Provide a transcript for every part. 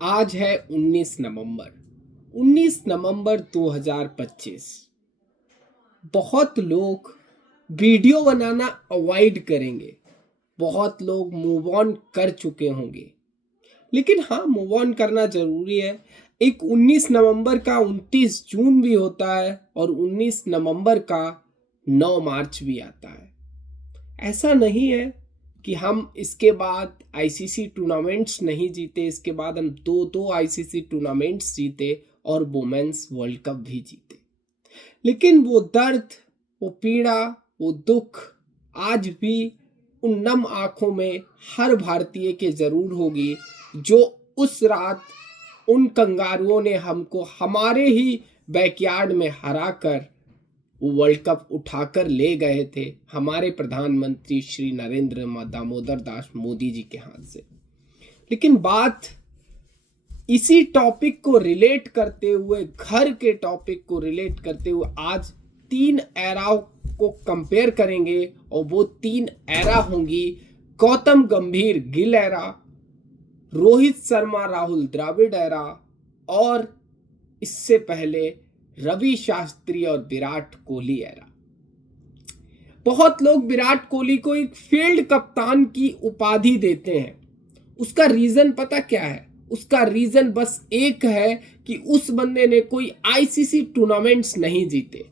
आज है 19 नवंबर 2025। बहुत लोग वीडियो बनाना अवॉइड करेंगे, बहुत लोग मूव ऑन कर चुके होंगे, लेकिन हाँ, मूव ऑन करना जरूरी है। एक 19 नवंबर का 29 जून भी होता है और 19 नवंबर का 9 मार्च भी आता है। ऐसा नहीं है कि हम इसके बाद आईसीसी टूर्नामेंट्स नहीं जीते, इसके बाद हम दो दो आईसीसी टूर्नामेंट्स जीते और वुमेन्स वर्ल्ड कप भी जीते, लेकिन वो दर्द, वो पीड़ा, वो दुख आज भी उन नम आंखों में हर भारतीय के जरूर होगी जो उस रात उन कंगारुओं ने हमको हमारे ही बैकयार्ड में हराकर वो वर्ल्ड कप उठाकर ले गए थे, हमारे प्रधानमंत्री श्री नरेंद्र दामोदर दास मोदी जी के हाथ से। लेकिन बात इसी टॉपिक को रिलेट करते हुए, घर के टॉपिक को रिलेट करते हुए आज 3 एरा को कंपेयर करेंगे और वो 3 एरा होंगी गौतम गंभीर गिल एरा, रोहित शर्मा राहुल द्रविड़ एरा और इससे पहले रवि शास्त्री और विराट कोहली एरा। बहुत लोग विराट कोहली को एक फील्ड कप्तान की उपाधि देते हैं। उसका रीजन पता क्या है? उसका रीजन बस एक है कि उस बंदे ने कोई आईसीसी टूर्नामेंट्स नहीं जीते।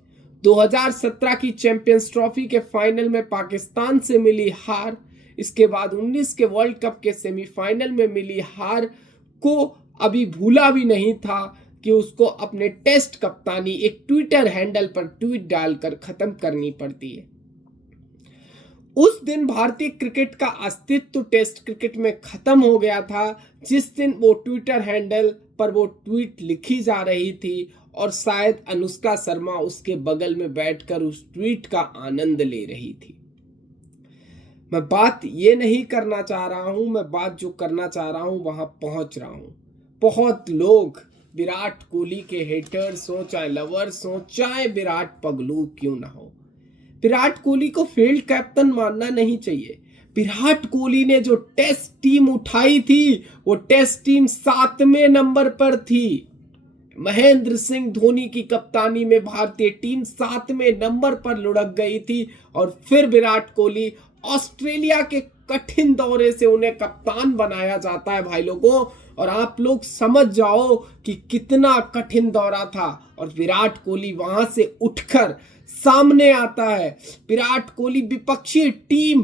2017 की चैंपियंस ट्रॉफी के फाइनल में पाकिस्तान से मिली हार, इसके बाद 19 के वर्ल्ड कप के सेमीफाइनल में मिली हार को अभी भूला भी नहीं था कि उसको अपने टेस्ट कप्तानी एक ट्विटर हैंडल पर ट्वीट डालकर खत्म करनी पड़ती है। उस दिन भारतीय क्रिकेट का अस्तित्व टेस्ट क्रिकेट में खत्म हो गया था, जिस दिन वो ट्विटर हैंडल पर वो ट्वीट लिखी जा रही थी और शायद अनुष्का शर्मा उसके बगल में बैठकर उस ट्वीट का आनंद ले रही थी। मैं बात ये नहीं करना चाह रहा हूं, मैं बात जो करना चाह रहा हूं वहां पहुंच रहा हूं। बहुत लोग विराट कोहली के हेटर्स हो, चाहे लवर्स हो, चाहे विराट पगलू क्यों ना हो, विराट कोहली को फील्ड कैप्टन मानना नहीं चाहिए। विराट कोहली ने जो टेस्ट टीम उठाई थी, वो टेस्ट टीम 7वें नंबर पर थी। महेंद्र सिंह धोनी की कप्तानी में भारतीय टीम 7वें नंबर पर लुढ़क गई थी और फिर विराट कोहली, ऑस्ट्रेलिया के कठिन दौरे से उन्हें कप्तान बनाया जाता है भाई लोगों। और आप लोग समझ जाओ कि कितना कठिन दौरा था और विराट कोहली वहां से उठकर सामने आता है। विराट कोहली विपक्षी टीम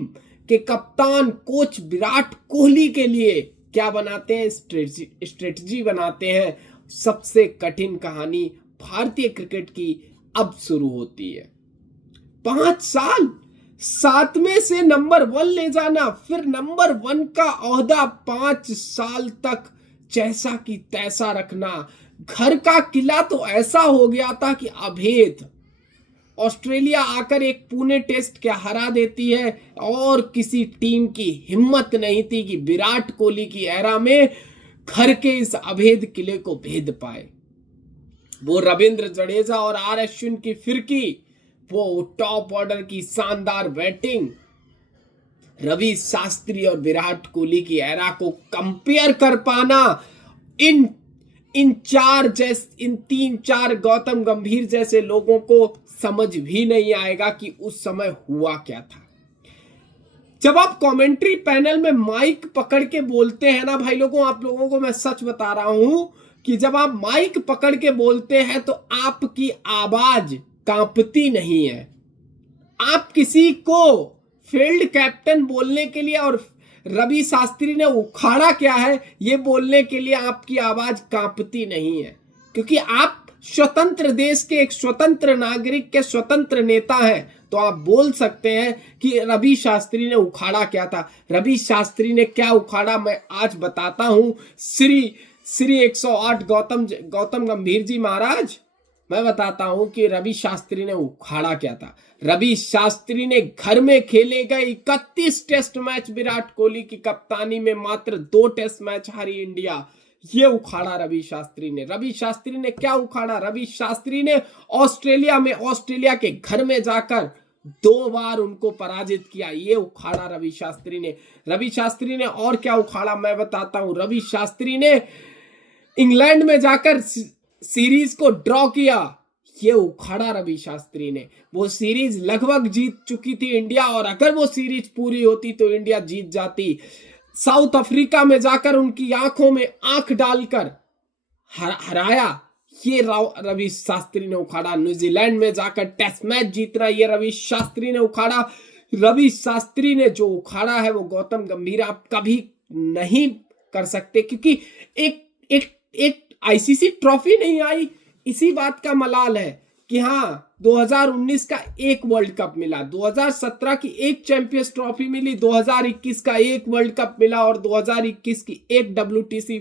के कप्तान कोच विराट कोहली के लिए क्या बनाते हैं? स्ट्रेटजी बनाते हैं। सबसे कठिन कहानी भारतीय क्रिकेट की अब शुरू होती है। 5 साल 7वें से नंबर 1 ले जाना, फिर नंबर 1 का ओहदा 5 साल तक जैसा कि तैसा रखना। घर का किला तो ऐसा हो गया था कि अभेद। ऑस्ट्रेलिया आकर एक पुणे टेस्ट के हरा देती है और किसी टीम की हिम्मत नहीं थी कि विराट कोहली की एरा में घर के इस अभेद किले को भेद पाए। वो रविंद्र जडेजा और आर अश्विन की फिरकी, वो टॉप ऑर्डर की शानदार बैटिंग, रवि शास्त्री और विराट कोहली की एरा को कंपेयर कर पाना, इन 3-4 गौतम गंभीर जैसे लोगों को समझ भी नहीं आएगा कि उस समय हुआ क्या था। जब आप कमेंट्री पैनल में माइक पकड़ के बोलते हैं ना भाई लोगों, आप लोगों को मैं सच बता रहा हूं कि जब आप माइक पकड़ के बोलते हैं तो आपकी आवाज कांपती नहीं है। आप किसी को फील्ड कैप्टन बोलने के लिए और रवि शास्त्री ने उखाड़ा क्या है ये बोलने के लिए आपकी आवाज कांपती नहीं है, क्योंकि आप स्वतंत्र देश के एक स्वतंत्र नागरिक के स्वतंत्र नेता हैं। तो आप बोल सकते हैं कि रवि शास्त्री ने उखाड़ा क्या था। रवि शास्त्री ने क्या उखाड़ा मैं आज बताता हूं। श्री 108 गौतम गंभीर जी महाराज, मैं बताता हूं कि रवि शास्त्री ने उखाड़ा क्या था। रवि शास्त्री ने घर में खेले गए 31 टेस्ट मैच, विराट कोहली की कप्तानी में मात्र 2 टेस्ट मैच हारी इंडिया, ये उखाड़ा रवि शास्त्री ने। रवि शास्त्री ने क्या उखाड़ा? रवि शास्त्री ने ऑस्ट्रेलिया के घर में जाकर 2 बार उनको पराजित किया, ये उखाड़ा रवि शास्त्री ने। रवि शास्त्री ने और क्या उखाड़ा मैं बताता हूं। रवि शास्त्री ने इंग्लैंड में जाकर सीरीज को ड्रॉ किया, ये उखाड़ा रवि शास्त्री ने। वो सीरीज लगभग जीत चुकी थी इंडिया, और अगर वो सीरीज पूरी होती तो इंडिया जीत जाती। साउथ अफ्रीका में जाकर उनकी आंखों में आंख डालकर हराया, ये रवि शास्त्री ने उखाड़ा। न्यूजीलैंड में जाकर टेस्ट मैच जीतना, ये रवि शास्त्री ने उखाड़ा। रवि शास्त्री ने जो उखाड़ा है वो गौतम गंभीर आप कभी नहीं कर सकते, क्योंकि एक एक एक आईसीसी ट्रॉफी नहीं आई, इसी बात का मलाल है कि हाँ 2019 का एक वर्ल्ड कप मिला, 2017 की एक चैंपियंस ट्रॉफी मिली, 2021 का एक वर्ल्ड कप मिला और 2021 की एक WTC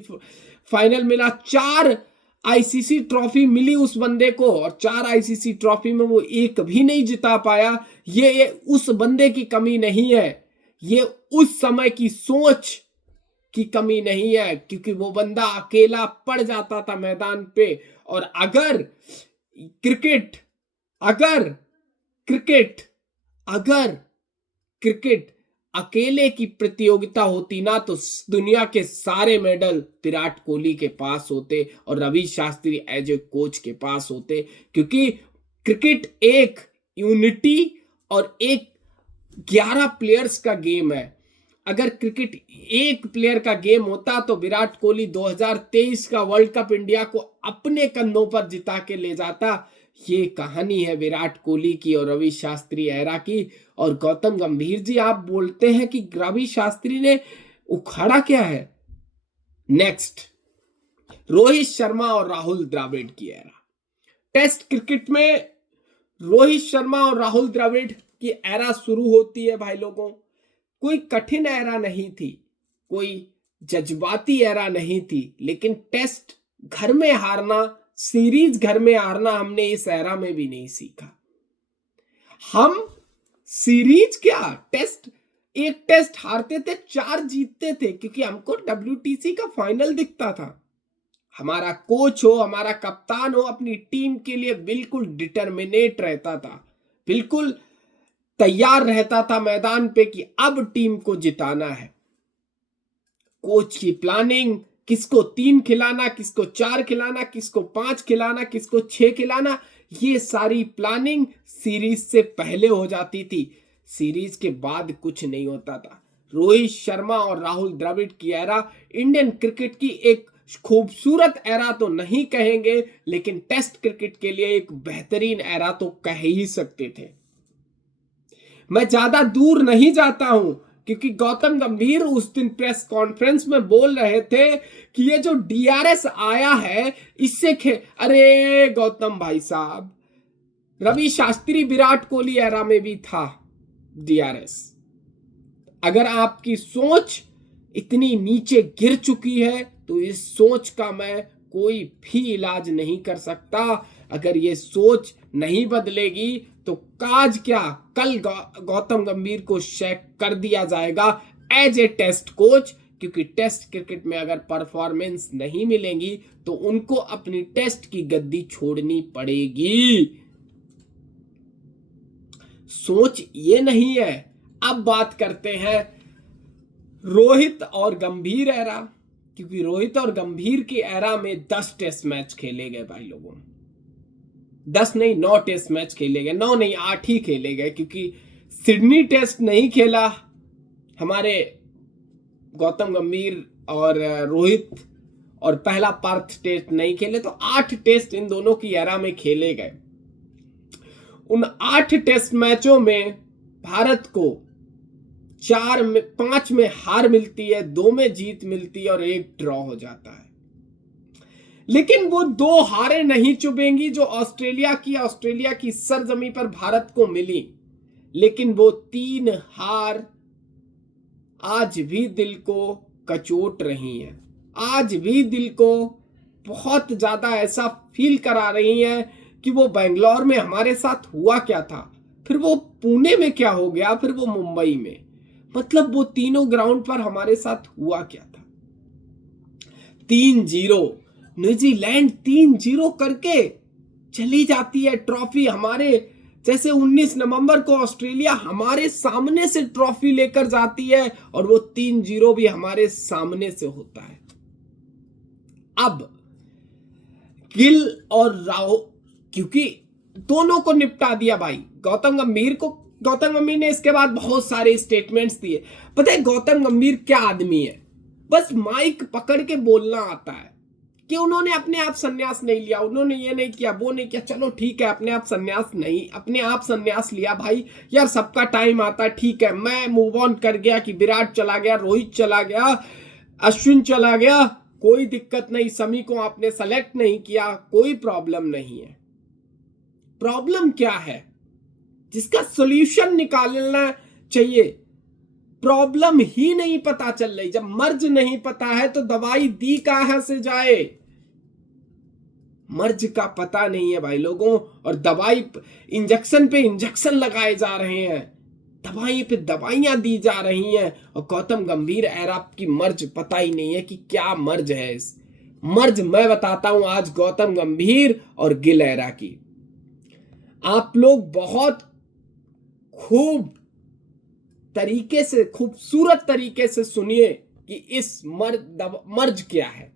फाइनल मिला। 4 आईसीसी ट्रॉफी मिली उस बंदे को, और 4 आईसीसी ट्रॉफी में वो एक भी नहीं जिता पाया। ये उस बंदे की कमी नहीं है, ये उस समय की सोच की कमी नहीं है, क्योंकि वो बंदा अकेला पड़ जाता था मैदान पे। और अगर क्रिकेट अकेले की प्रतियोगिता होती ना, तो दुनिया के सारे मेडल विराट कोहली के पास होते और Ravi Shastri as a coach के पास होते, क्योंकि क्रिकेट एक यूनिटी और एक 11 प्लेयर्स का गेम है। अगर क्रिकेट एक प्लेयर का गेम होता तो विराट कोहली 2023 का वर्ल्ड कप इंडिया को अपने कंधों पर जिता के ले जाता। ये कहानी है विराट कोहली की और रवि शास्त्री एरा की। और गौतम गंभीर जी, आप बोलते हैं कि रवि शास्त्री ने उखाड़ा क्या है? नेक्स्ट, रोहित शर्मा और राहुल द्रविड़ की एरा। टेस्ट क्रिकेट में रोहित शर्मा और राहुल द्रविड़ की एरा शुरू होती है भाई लोगों। कोई कठिन एरा नहीं थी, कोई जज्बाती एरा नहीं थी, लेकिन टेस्ट घर में हारना, सीरीज घर में हारना हमने इस एरा में भी नहीं सीखा। हम सीरीज क्या, टेस्ट, एक टेस्ट हारते थे 4 जीतते थे, क्योंकि हमको WTC का फाइनल दिखता था। हमारा कोच हो, हमारा कप्तान हो, अपनी टीम के लिए बिल्कुल डिटर्मिनेट रहता था, बिल्कुल तैयार रहता था मैदान पे कि अब टीम को जिताना है। कोच की प्लानिंग, किसको 3 खिलाना, किसको 4 खिलाना, किसको 5 खिलाना, किसको 6 खिलाना, ये सारी प्लानिंग सीरीज से पहले हो जाती थी। सीरीज के बाद कुछ नहीं होता था। रोहित शर्मा और राहुल द्रविड़ की एरा इंडियन क्रिकेट की एक खूबसूरत एरा तो नहीं कहेंगे, लेकिन टेस्ट क्रिकेट के लिए एक बेहतरीन एरा तो कह ही सकते थे। मैं ज्यादा दूर नहीं जाता हूं, क्योंकि गौतम गंभीर उस दिन प्रेस कॉन्फ्रेंस में बोल रहे थे कि ये जो DRS आया है इससे अरे गौतम भाई साहब, रवि शास्त्री विराट कोहली एरा में भी था DRS। अगर आपकी सोच इतनी नीचे गिर चुकी है तो इस सोच का मैं कोई भी इलाज नहीं कर सकता। अगर ये सोच नहीं बदलेगी तो काज क्या, कल गौतम गंभीर को शेक कर दिया जाएगा एज ए टेस्ट कोच, क्योंकि टेस्ट क्रिकेट में अगर परफॉर्मेंस नहीं मिलेंगी तो उनको अपनी टेस्ट की गद्दी छोड़नी पड़ेगी। सोच ये नहीं है। अब बात करते हैं रोहित और गंभीर एरा, क्योंकि रोहित और गंभीर की एरा में 10 टेस्ट मैच खेले गए भाई लोगों। 10 नहीं, 9 टेस्ट मैच खेले गए, 9 नहीं 8 ही खेले गए, क्योंकि सिडनी टेस्ट नहीं खेला हमारे गौतम गंभीर और रोहित, और पहला पर्थ टेस्ट नहीं खेले, तो 8 टेस्ट इन दोनों की एरा में खेले गए। उन 8 टेस्ट मैचों में भारत को 5 में हार मिलती है, 2 में जीत मिलती है और 1 ड्रॉ हो जाता है। लेकिन वो 2 हारें नहीं चुभेंगी जो ऑस्ट्रेलिया की सरजमी पर भारत को मिली, लेकिन वो 3 हार आज भी दिल को कचोट रही हैं, आज भी दिल को बहुत ज्यादा ऐसा फील करा रही हैं कि वो बेंगलोर में हमारे साथ हुआ क्या था, फिर वो पुणे में क्या हो गया, फिर वो मुंबई में, मतलब वो तीनों ग्राउंड पर हमारे साथ हुआ क्या था। 3-0 न्यूजीलैंड 3-0 करके चली जाती है ट्रॉफी हमारे, जैसे 19 नवंबर को ऑस्ट्रेलिया हमारे सामने से ट्रॉफी लेकर जाती है और वो 3-0 भी हमारे सामने से होता है। अब गिल और राहुल, क्योंकि दोनों को निपटा दिया भाई। गौतम गंभीर ने इसके बाद बहुत सारे स्टेटमेंट्स दिए। पता है गौतम गंभीर क्या आदमी है, बस माइक पकड़ के बोलना आता है। कि उन्होंने अपने आप संन्यास नहीं लिया, उन्होंने ये नहीं किया, वो नहीं किया, चलो ठीक है अपने आप संन्यास लिया भाई। यार सबका टाइम आता है, ठीक है मैं मूव ऑन कर गया कि विराट चला गया, रोहित चला गया, अश्विन चला गया, कोई दिक्कत नहीं, समी को आपने सेलेक्ट नहीं किया, कोई प्रॉब्लम नहीं है। प्रॉब्लम क्या है जिसका सॉल्यूशन निकालना चाहिए, प्रॉब्लम ही नहीं पता चल रही। जब मर्ज नहीं पता है तो दवाई दी कहां से जाए, मर्ज का पता नहीं है भाई लोगों, और दवाई इंजेक्शन पे इंजेक्शन लगाए जा रहे हैं, दवाई पे दवाइयां दी जा रही हैं, और गौतम गंभीर एरा की मर्ज पता ही नहीं है कि क्या मर्ज है। इस मर्ज मैं बताता हूं आज गौतम गंभीर और गिल एरा की। आप लोग बहुत खूबसूरत तरीके से सुनिए कि इस मर्ज क्या है।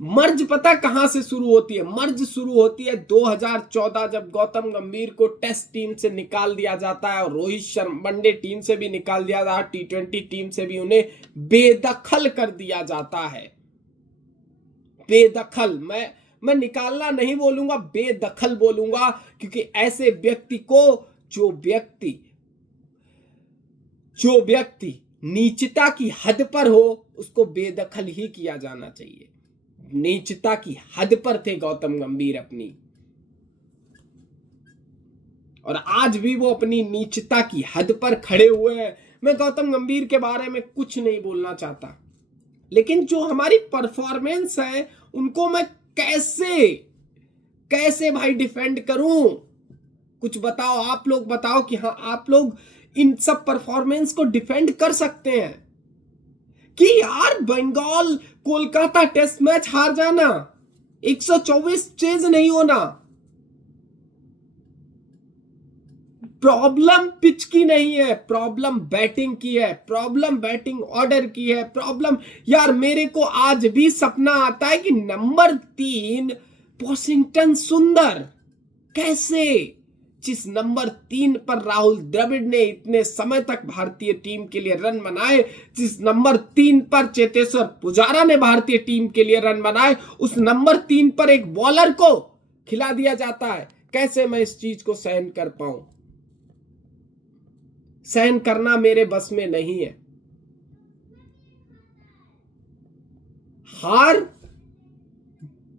मर्ज पता कहां से शुरू होती है? मर्ज शुरू होती है 2014 जब गौतम गंभीर को टेस्ट टीम से निकाल दिया जाता है और रोहित शर्मा वनडे टीम से भी निकाल दिया जाता है, T20 टीम से भी उन्हें बेदखल कर दिया जाता है। बेदखल, मैं निकालना नहीं बोलूंगा, बेदखल बोलूंगा, क्योंकि ऐसे व्यक्ति को जो व्यक्ति नीचता की हद पर हो उसको बेदखल ही किया जाना चाहिए। नीचता की हद पर थे गौतम गंभीर अपनी, और आज भी वो अपनी नीचता की हद पर खड़े हुए हैं। मैं गौतम गंभीर के बारे में कुछ नहीं बोलना चाहता, लेकिन जो हमारी परफॉर्मेंस है उनको मैं कैसे भाई डिफेंड करूं? कुछ बताओ, आप लोग बताओ कि हाँ आप लोग इन सब परफॉर्मेंस को डिफेंड कर सकते हैं कि यार बंगाल कोलकाता टेस्ट मैच हार जाना, 124 चेज नहीं होना, प्रॉब्लम पिच की नहीं है, प्रॉब्लम बैटिंग की है, प्रॉब्लम बैटिंग ऑर्डर की है, प्रॉब्लम। यार मेरे को आज भी सपना आता है कि नंबर 3 वॉशिंगटन सुंदर, कैसे, जिस नंबर 3 पर राहुल द्रविड़ ने इतने समय तक भारतीय टीम के लिए रन बनाए, जिस नंबर 3 पर चेतेश्वर पुजारा ने भारतीय टीम के लिए रन बनाए, उस नंबर 3 पर एक बॉलर को खिला दिया जाता है। कैसे मैं इस चीज को सहन कर पाऊं? सहन करना मेरे बस में नहीं है। हार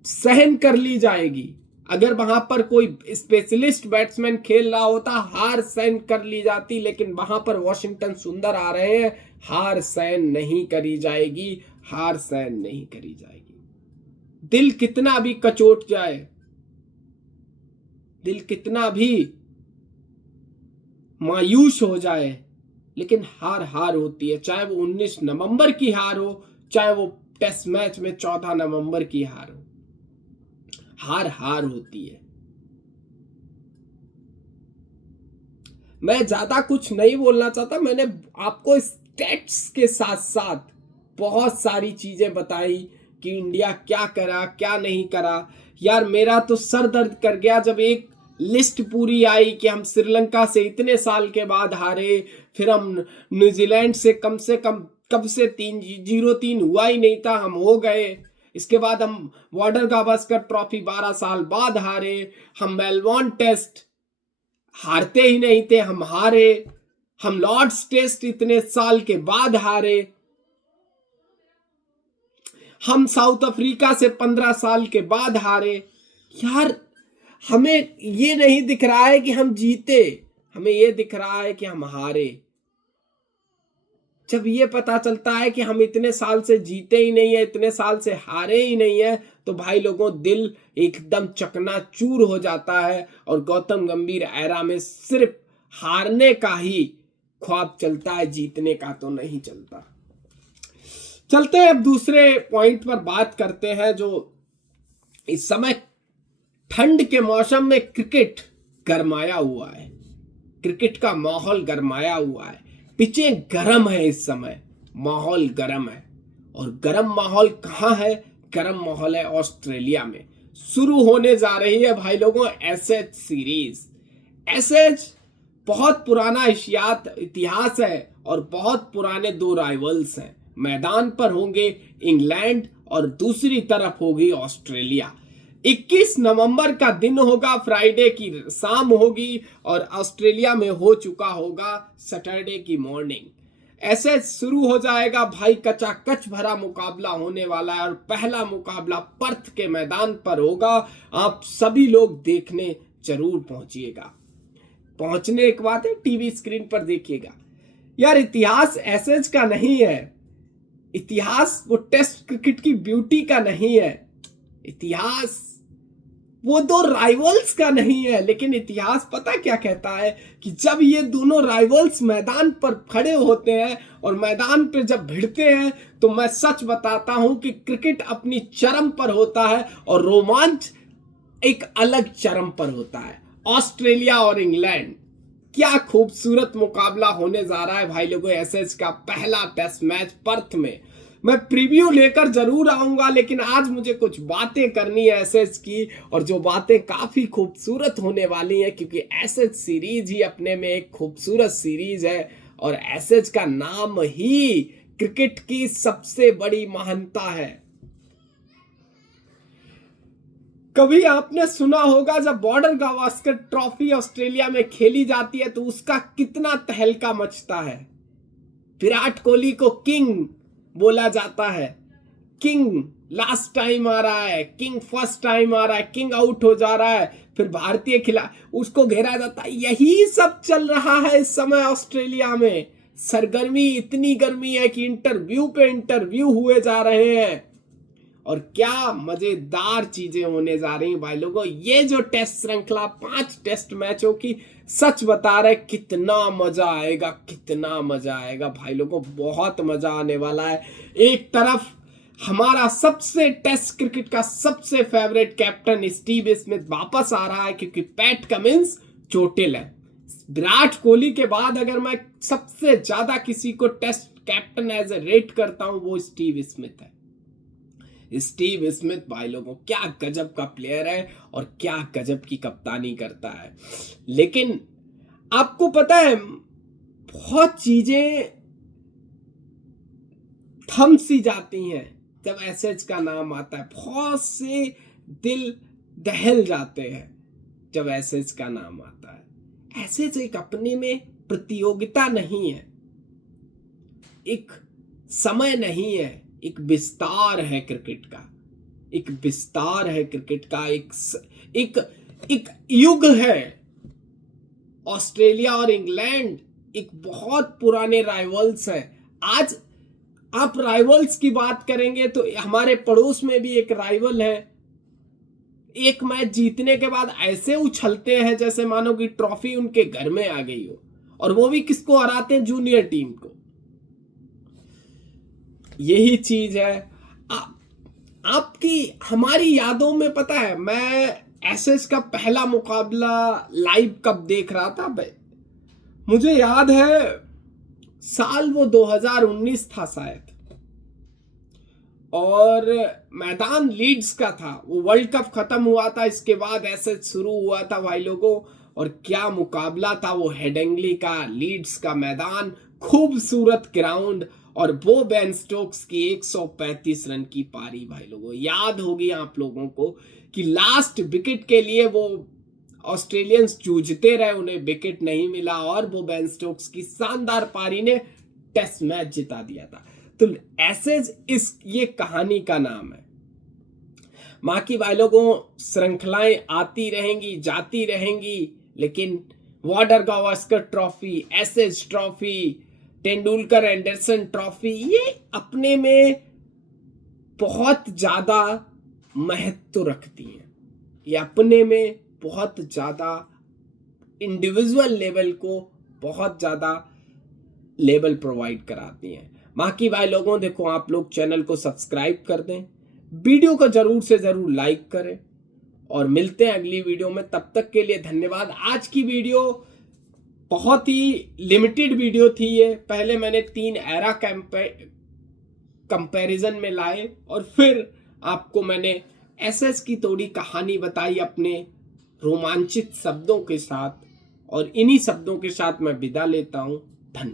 सहन कर ली जाएगी, अगर वहां पर कोई स्पेशलिस्ट बैट्समैन खेल रहा होता हार सहन कर ली जाती, लेकिन वहां पर वॉशिंगटन सुंदर आ रहे हैं, हार सहन नहीं करी जाएगी, हार सहन नहीं करी जाएगी। दिल कितना भी कचोट जाए, दिल कितना भी मायूस हो जाए, लेकिन हार होती है, चाहे वो 19 नवंबर की हार हो, चाहे वो टेस्ट मैच में 14 नवंबर की हार हो, हार होती है। मैं ज्यादा कुछ नहीं बोलना चाहता, मैंने आपको स्टैट्स के साथ साथ बहुत सारी चीजें बताई कि इंडिया क्या करा क्या नहीं करा। यार मेरा तो सर दर्द कर गया जब एक लिस्ट पूरी आई कि हम श्रीलंका से इतने साल के बाद हारे, फिर हम न्यूजीलैंड से कम कब से 3-0 हुआ ही नहीं था, हम हो गए। इसके बाद हम वाटर गावस्कर ट्रॉफी 12 साल बाद हारे, हम मेलबोर्न टेस्ट हारते ही नहीं थे, हम हारे, हम लॉर्ड्स टेस्ट इतने साल के बाद हारे, हम साउथ अफ्रीका से 15 साल के बाद हारे। यार हमें ये नहीं दिख रहा है कि हम जीते, हमें ये दिख रहा है कि हम हारे। जब ये पता चलता है कि हम इतने साल से जीते ही नहीं है, इतने साल से हारे ही नहीं है, तो भाई लोगों दिल एकदम चकनाचूर हो जाता है, और गौतम गंभीर एरा में सिर्फ हारने का ही ख्वाब चलता है, जीतने का तो नहीं चलता। चलते हैं अब दूसरे पॉइंट पर बात करते हैं, जो इस समय ठंड के मौसम में क्रिकेट गरमाया हुआ है, क्रिकेट का माहौल गरमाया हुआ है, पिचें गर्म है, इस समय माहौल गर्म है। और गर्म माहौल कहाँ है? गर्म माहौल है ऑस्ट्रेलिया में। शुरू होने जा रही है भाई लोगों एसएच सीरीज। एसएच बहुत पुराना इतिहास है और बहुत पुराने दो राइवल्स हैं। मैदान पर होंगे इंग्लैंड और दूसरी तरफ होगी ऑस्ट्रेलिया। 21 नवंबर का दिन होगा, फ्राइडे की शाम होगी और ऑस्ट्रेलिया में हो चुका होगा सैटरडे की मॉर्निंग। ऐसे शुरू हो जाएगा भाई, कचाकच भरा मुकाबला होने वाला है और पहला मुकाबला पर्थ के मैदान पर होगा। आप सभी लोग देखने जरूर पहुंचिएगा। पहुंचने एक बात है, टीवी स्क्रीन पर देखिएगा। यार इतिहास एसएच का नहीं है, इतिहास वो टेस्ट क्रिकेट की ब्यूटी का नहीं है, इतिहास वो दो राइवल्स का नहीं है, लेकिन इतिहास पता क्या कहता है कि जब ये दोनों राइवल्स मैदान पर खड़े होते हैं और मैदान पर जब भिड़ते हैं तो मैं सच बताता हूं कि क्रिकेट अपनी चरम पर होता है और रोमांच एक अलग चरम पर होता है। ऑस्ट्रेलिया और इंग्लैंड, क्या खूबसूरत मुकाबला होने जा रहा है भाई लोगों। एसएच का पहला टेस्ट मैच पर्थ में। मैं प्रीव्यू लेकर जरूर आऊंगा, लेकिन आज मुझे कुछ बातें करनी है एसएच की, और जो बातें काफी खूबसूरत होने वाली हैं, क्योंकि एसएच सीरीज ही अपने में एक खूबसूरत सीरीज है और एसएच का नाम ही क्रिकेट की सबसे बड़ी महानता है। कभी आपने सुना होगा जब बॉर्डर गावस्कर ट्रॉफी ऑस्ट्रेलिया में खेली जाती है तो उसका कितना तहलका मचता है। विराट कोहली को किंग बोला जाता है, किंग लास्ट टाइम आ रहा है, किंग फर्स्ट टाइम आ रहा है, किंग आउट हो जा रहा है, फिर भारतीय खिलाड़ी उसको घेरा जाता है। यही सब चल रहा है इस समय ऑस्ट्रेलिया में। सरगर्मी, इतनी गर्मी है कि इंटरव्यू पे इंटरव्यू हुए जा रहे हैं और क्या मजेदार चीजें होने जा रही हैं भाई लोगों। ये जो टेस्ट श्रृंखला 5 टेस्ट मैचों की, सच बता रहे कितना मजा आएगा, कितना मजा आएगा भाई लोगों, बहुत मजा आने वाला है। एक तरफ हमारा सबसे टेस्ट क्रिकेट का सबसे फेवरेट कैप्टन स्टीव स्मिथ वापस आ रहा है, क्योंकि पैट कमिंस चोटिल है। विराट कोहली के बाद अगर मैं सबसे ज्यादा किसी को test captain as a rate करता हूं वो स्टीव स्मिथ है। स्टीव स्मिथ भाई लोगों क्या गजब का प्लेयर है और क्या गजब की कप्तानी करता है। लेकिन आपको पता है बहुत चीजें थम सी जाती हैं जब एसएच का नाम आता है, बहुत से दिल दहल जाते हैं जब एसएच का नाम आता है। एसएच एक अपने में प्रतियोगिता नहीं है, एक समय नहीं है, एक विस्तार है क्रिकेट का, एक विस्तार है क्रिकेट का, एक युग है। ऑस्ट्रेलिया और इंग्लैंड एक बहुत पुराने राइवल्स हैं। आज आप राइवल्स की बात करेंगे तो हमारे पड़ोस में भी एक राइवल है, एक मैच जीतने के बाद ऐसे उछलते हैं जैसे मानो कि ट्रॉफी उनके घर में आ गई हो, और वो भी किसको हराते हैं, जूनियर टीम को। यही चीज है आपकी हमारी यादों में। पता है मैं एसएच का पहला मुकाबला लाइव कब देख रहा था भाई, मुझे याद है साल वो 2019 था शायद, और मैदान लीड्स का था। वो वर्ल्ड कप खत्म हुआ था, इसके बाद एसएच शुरू हुआ था भाई लोगों, और क्या मुकाबला था वो। हेडिंग्ली का लीड्स का मैदान, खूबसूरत ग्राउंड, और वो बेन स्टोक्स की 135 रन की पारी भाई लोगों। याद होगी आप लोगों को कि लास्ट विकेट के लिए वो ऑस्ट्रेलियंस जूझते रहे, उन्हें विकेट नहीं मिला, और वो बेन स्टोक्स की शानदार पारी ने टेस्ट मैच जिता दिया था। तो एसएच ये कहानी का नाम है। बाकी भाई लोगों श्रृंखलाएं आती रहेंगी, जाती रहेंगी, लेकिन border Gavaskar trophy, SH trophy, Tendulkar Anderson trophy, ये अपने में बहुत ज्यादा महत्व रखती हैं। ये अपने में बहुत ज्यादा इंडिविजुअल लेवल को बहुत ज्यादा लेवल प्रोवाइड कराती हैं। बाकी भाई लोगों देखो, आप लोग चैनल को सब्सक्राइब कर दें, वीडियो को जरूर से जरूर लाइक करें, और मिलते हैं अगली वीडियो में। तब तक के लिए धन्यवाद। आज की वीडियो बहुत ही लिमिटेड वीडियो थी ये। पहले मैंने 3 एरा कंपैरिजन में लाए और फिर आपको मैंने एसएस की थोड़ी कहानी बताई अपने रोमांचित शब्दों के साथ, और इन्हीं शब्दों के साथ मैं विदा लेता हूँ। धन्यवाद।